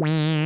Wow.